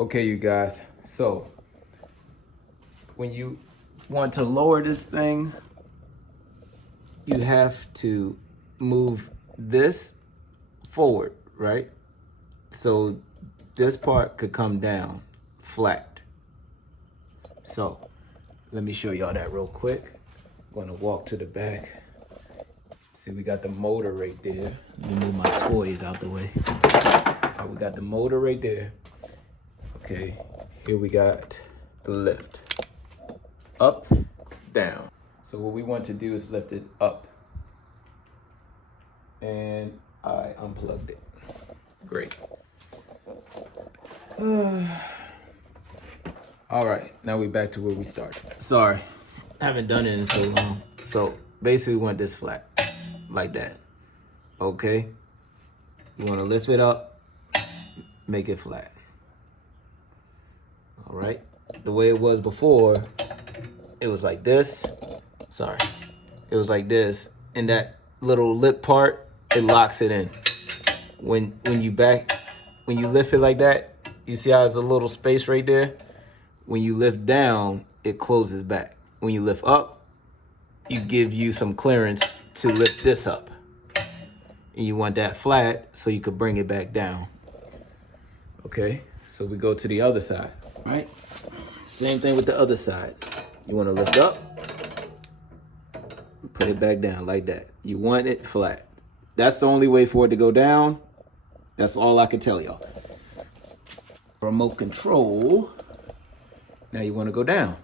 Okay, you guys, so when you want to lower this thing, you have to move this forward, right? So this part could come down flat. So let me show y'all that real quick. I'm gonna walk to the back. See, we got the motor right there. Let me move my toys out the way. All right, we got the motor right there. Okay, here we got the lift. Up, down. So what we want to do is lift it up. And I unplugged it. Great. All right, now we're back to where we started. Sorry, I haven't done it in so long. So basically we want this flat, like that. Okay? You wanna lift it up, make it flat. All right? The way it was before, it was like this. Sorry. It was like this, and that little lip part, it locks it in. When you lift it like that, you see how there's a little space right there? When you lift down, it closes back. When you lift up, you give you some clearance to lift this up. And you want that flat so you could bring it back down. Okay, so we go to the other side, right? Same thing with the other side. You want to lift up, put it back down like that. You want it flat. That's the only way for it to go down. That's all I can tell y'all. Remote control. Now you want to go down.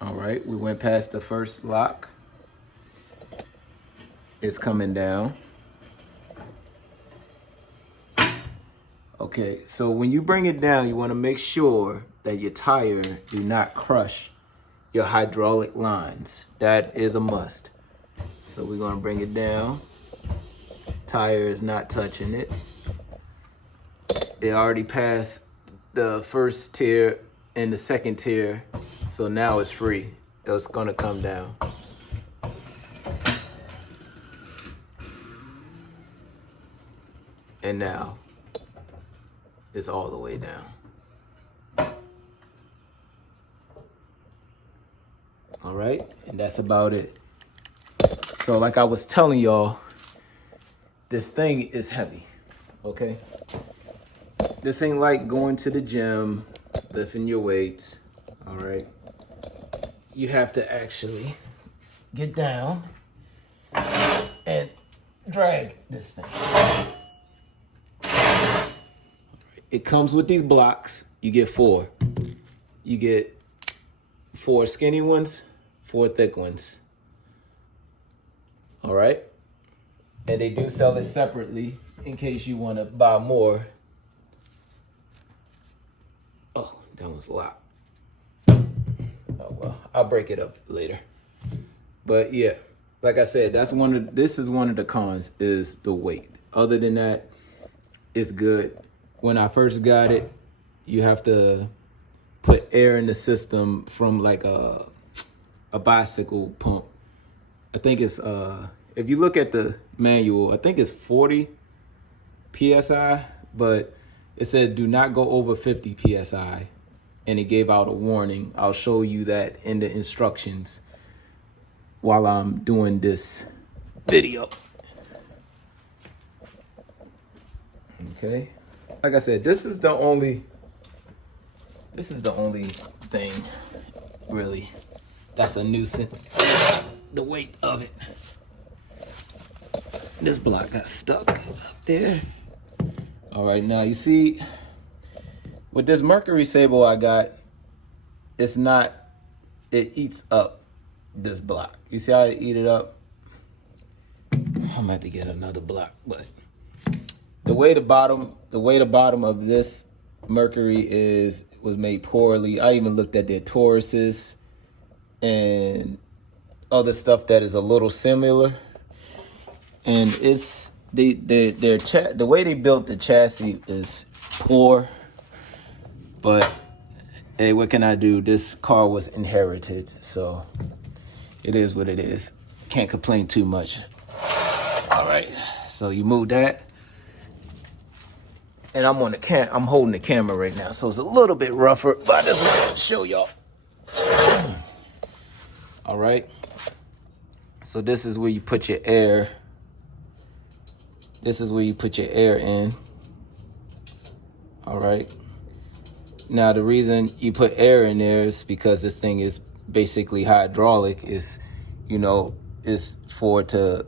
All right, we went past the first lock. It's coming down. Okay, so when you bring it down, you want to make sure that your tire do not crush your hydraulic lines. That is a must. So we're going to bring it down. Tire is not touching it. It already passed the first tier and the second tier, so now it's free. It's going to come down. And now it's all the way down. All right, and that's about it. So like I was telling y'all, this thing is heavy, okay? This ain't like going to the gym, lifting your weights, all right? You have to actually get down and drag this thing. It comes with these blocks. You get 4. You get 4 skinny ones, 4 thick ones. All right? And they do sell it separately in case you want to buy more. Oh, that one's locked. Oh, well, I'll break it up later. But yeah, like I said, this is one of the cons, is the weight. Other than that, it's good. When I first got it, you have to put air in the system from like a bicycle pump. I think it's, if you look at the manual, I think it's 40 PSI, but it said do not go over 50 PSI. And it gave out a warning. I'll show you that in the instructions while I'm doing this video. Okay. Like I said, this is the only thing really that's a nuisance. The weight of it. This block got stuck up there. All right, now you see with this Mercury Sable I got, it eats up this block. You see how I eat it up? I'm gonna have to get another block, but the way the bottom of this Mercury was made poorly. I even looked at their Tauruses and other stuff that is a little similar, and it's the way they built the chassis is poor. But hey, what can I do? This car was inherited, so it is what it is. Can't complain too much. All right, so you move that. And I'm holding the camera right now, so it's a little bit rougher, but I just want to show y'all. All right. So this is where you put your air. This is where you put your air in. All right. Now, the reason you put air in there is because this thing is basically hydraulic. Is, you know, is for the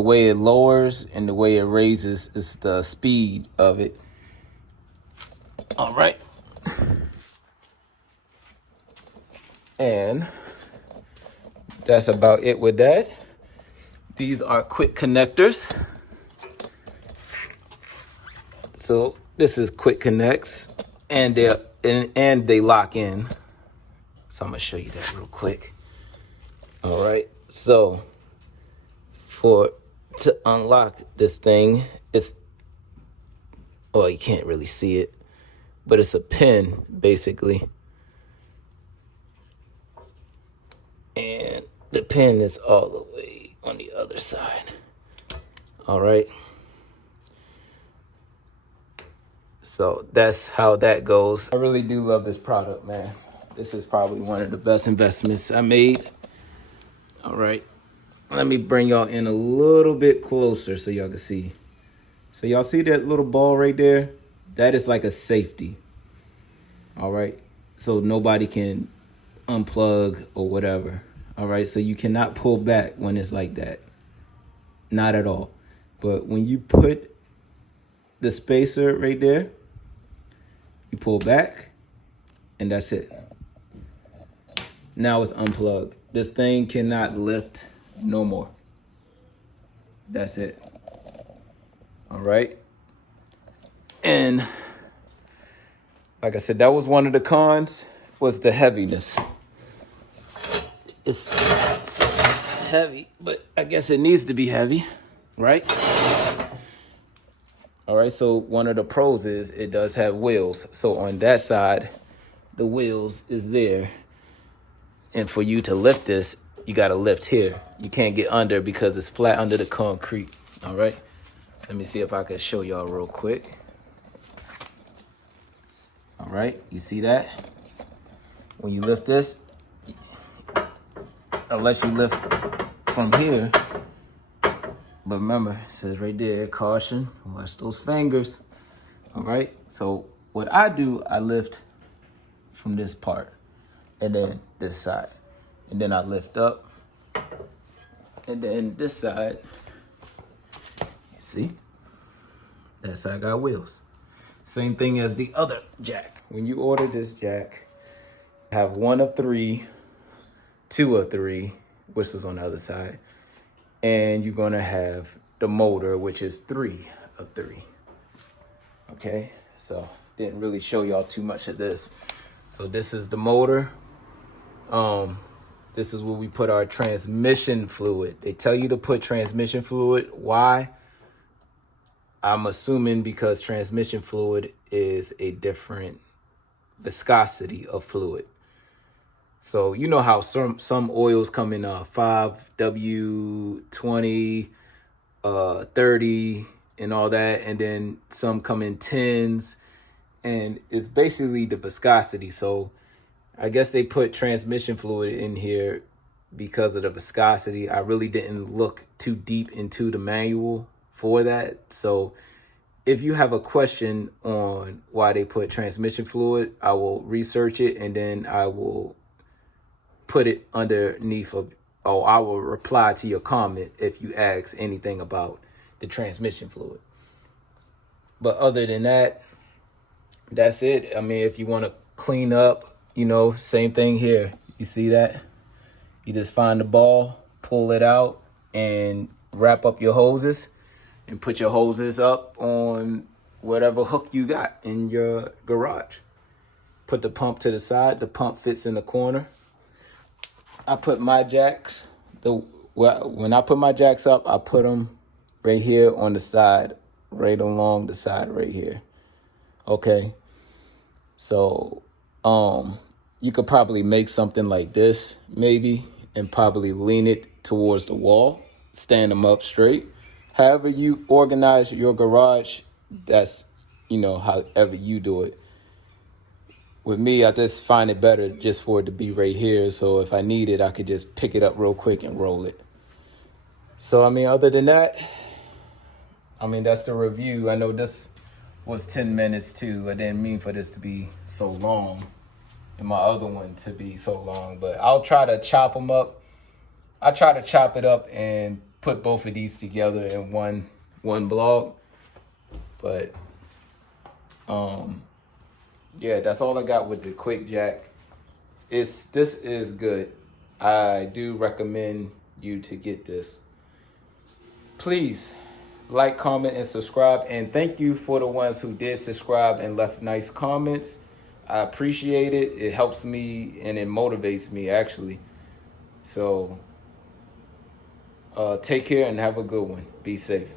way it lowers and the way it raises is the speed of it. All right. And that's about it with that. These are quick connectors. So this is quick connects, and they lock in. So I'm gonna show you that real quick. All right. So to unlock this thing, you can't really see it, but it's a pin basically. And the pin is all the way on the other side. All right. So that's how that goes. I really do love this product, man. This is probably one of the best investments I made. All right. Let me bring y'all in a little bit closer so y'all can see. So y'all see that little ball right there? That is like a safety. All right. So nobody can unplug or whatever. All right. So you cannot pull back when it's like that. Not at all. But when you put the spacer right there, you pull back and that's it. Now it's unplugged. This thing cannot lift no more. That's it. All right. And like I said, that was one of the cons, was the heaviness. It's heavy, but I guess it needs to be heavy, right? All right, so one of the pros is it does have wheels. So on that side, the wheels is there. And for you to lift this, you got to lift here. You can't get under because it's flat under the concrete. All right. Let me see if I can show y'all real quick. All right. You see that? When you lift this, unless you lift from here. But remember, it says right there, caution, watch those fingers. All right. So what I do, I lift from this part and then this side. And then I lift up. And then this side, you see, that side got wheels. Same thing as the other jack. When you order this jack, have 1 of 3, 2 of 3, which is on the other side. And you're gonna have the motor, which is 3 of 3. Okay, so didn't really show y'all too much of this. So this is the motor. This is where we put our transmission fluid. They tell you to put transmission fluid. Why? I'm assuming because transmission fluid is a different viscosity of fluid. So you know how some oils come in 5W20, 30 and all that, and then some come in 10s, and it's basically the viscosity. So I guess they put transmission fluid in here because of the viscosity. I really didn't look too deep into the manual for that. So if you have a question on why they put transmission fluid, I will research it and then I will put it underneath of, or I will reply to your comment if you ask anything about the transmission fluid. But other than that, that's it. I mean, if you want to clean up, you know, same thing here. You see that? You just find the ball, pull it out, and wrap up your hoses and put your hoses up on whatever hook you got in your garage. Put the pump to the side. The pump fits in the corner. I put my jacks, when I put my jacks up, I put them right here on the side, right along the side right here. Okay. So, you could probably make something like this, maybe, and probably lean it towards the wall, stand them up straight. However you organize your garage, that's you know, however you do it. With me, I just find it better just for it to be right here. So if I need it, I could just pick it up real quick and roll it. So, I mean, other than that, I mean, that's the review. I know this was 10 minutes too. I didn't mean for this to be so long and my other one to be so long, but I'll try to chop them up. I try to chop it up and put both of these together in one vlog. But, yeah, that's all I got with the quick jack. This is good. I do recommend you to get this. Please like, comment, and subscribe. And thank you for the ones who did subscribe and left nice comments. I appreciate it. It helps me and it motivates me, actually. So take care and have a good one. Be safe.